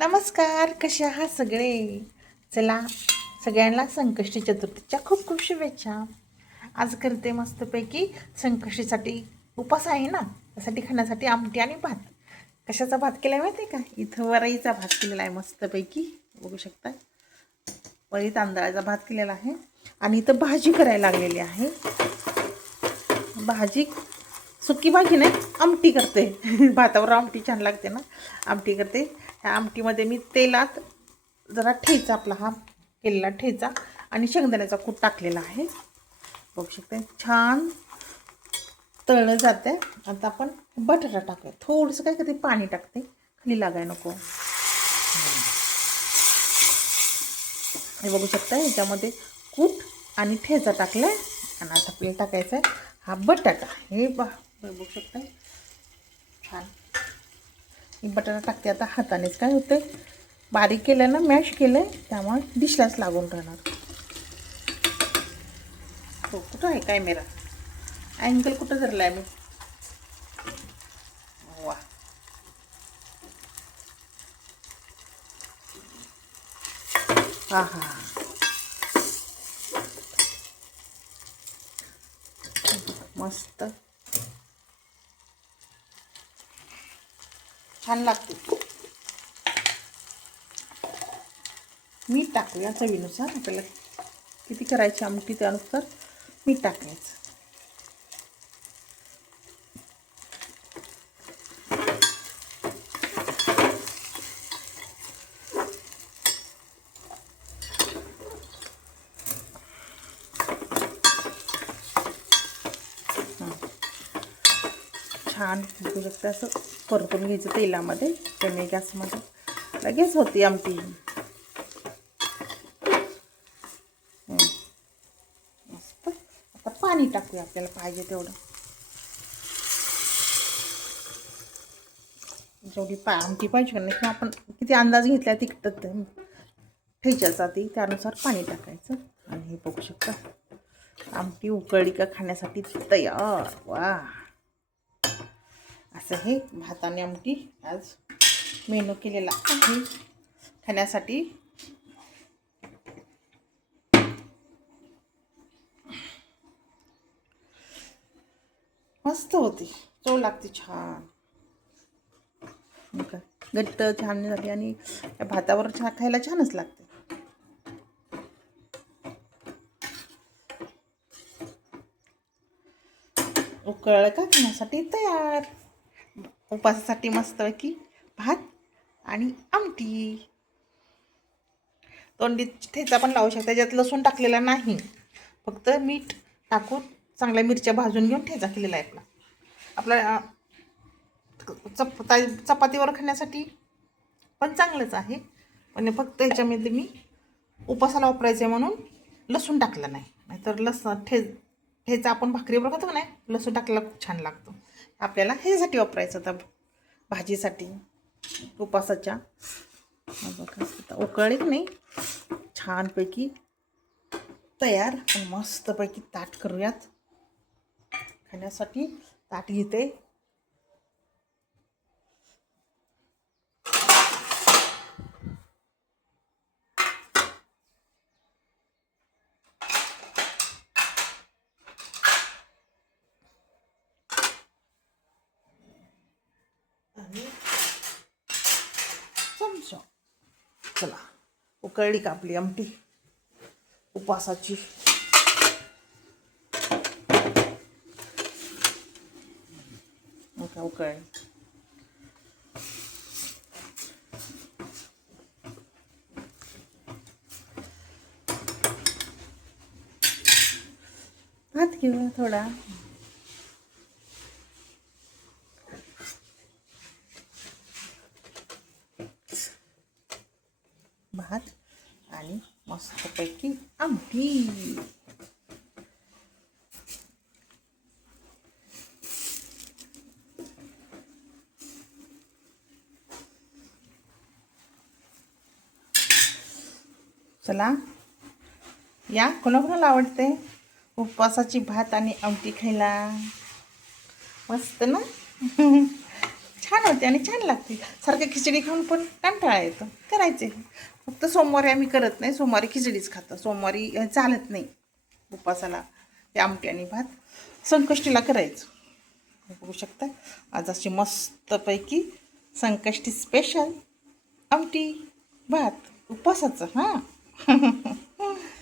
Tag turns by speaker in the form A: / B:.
A: नमस्कार कसे आहात सगळे? चला सगळ्यांना संकष्टी चतुर्थीच्या खूप खूप शुभेच्छा. आज करते मस्तपैकी संकष्टीसाठी उपास आहे ना? त्यासाठी खाण्यासाठी आमटी आणि भात. कशाचा भात केला आहे माहिती आहे का? इथं वराईचा भात केलेला आहे मस्तपैकी. बघू शकता. वरी तांदळाचा भात केलेला आहे. आणि इथं भाजी करायला लागलेली आहे. भाजी सुकी भाजी नाही आमटी करते. भातावर आमटी छान लागते ना. आमटी करते. ह्या आमटीमध्ये मी तेलात जरा ठेचा आपला हा केलेला ठेचा आणि शेंगदाण्याचा कूट टाकलेला आहे. बघू शकते छान तळलं जाते आता आपण बटाटा टाकूया. थोडंसं काय करते पाणी टाकते. खाली लागाय नको. हे बघू शकता ह्याच्यामध्ये कूट आणि ठेचा टाकला आहे आणि आता आपल्याला टाकायचा आहे हा बटाटा. हे बा बघू शकता छान. मी बटाटा टाकते आता हातानेच. काय होतं बारीक केलं ना मॅश केलं आहे त्यामुळे डिशलाच लागून राहणार. हो कुठं आहे काय मेरा अँगल कुठं धरला आहे मी? वा. हा हा मस्त. छान लागते. मीठ टाकूया चवीनुसार. आपल्याला किती करायची आमटी त्यानुसार मीठ टाकायचं. छान बघू शकता असं. परतून घ्यायचं तेलामध्ये. कमी गॅसमध्ये लगेच होती आमटी. मस्त. आता पाणी टाकूया आपल्याला पाहिजे तेवढं. जेवढी पा आमटी पाहिजे का नाही किंवा आपण किती अंदाज घेतला तिखट ठेच्याचा ती त्यानुसार पाणी टाकायचं. आणि हे बघू शकता आमटी उकळली का खाण्यासाठी तयार. वा. असं हे भाताने आमटी आज मेनू केलेला आहे. खाण्यासाठी. मस्त होती. चव लागते छान. घट्ट छान झाली आणि भातावर छान खायला छानच लागते. उकळलं का खाण्यासाठी? तयार. उपासासाठी मस्तपैकी भात आणि आमटी. तोंडी ठेचा पण लावू शकता त्याच्यात लसूण टाकलेला नाही. फक्त मीठ टाकून चांगल्या मिरच्या भाजून घेऊन ठेचा केलेला आहे आपला. आपला चपता चपातीवर खाण्यासाठी पण चांगलंच आहे. पण फक्त ह्याच्यामध्ये मी उपासाला वापरायचं आहे म्हणून लसूण टाकलं नाही. नाहीतर लस ठे ठेचा आपण भाकरीवर खातो का नाही? लसूण टाकलेला खूप छान लागतो. आपल्याला ह्यासाठी वापरायचं आता भाजीसाठी उपासाच्या. बघा उकळले की नाही? छानपैकी तयार मस्तपैकी ताट करूयात. खाण्यासाठी ताट घेते आणि चमचा चला उकळली का आपली आमटी? उपासाची. का उकळली. भात घेऊया थोडा. भात आणि मस्तपैकी आमटी. चला या कोणाकोणाला आवडते उपवासाची भात आणि आमटी खायला? मस्त ना? छान होते आणि छान लागते. सारखं खिचडी खाऊन पण कंटाळा येतो. करायचे. फक्त सोमवारी आम्ही करत नाही. सोमवारी खिचडीच खातो. सोमवारी चालत नाही. उपासाला ते आमटी आणि भात. संकष्टीला करायचं. बघू शकता. आज अशी मस्तपैकी संकष्टी स्पेशल आमटी भात उपवासाचं हां.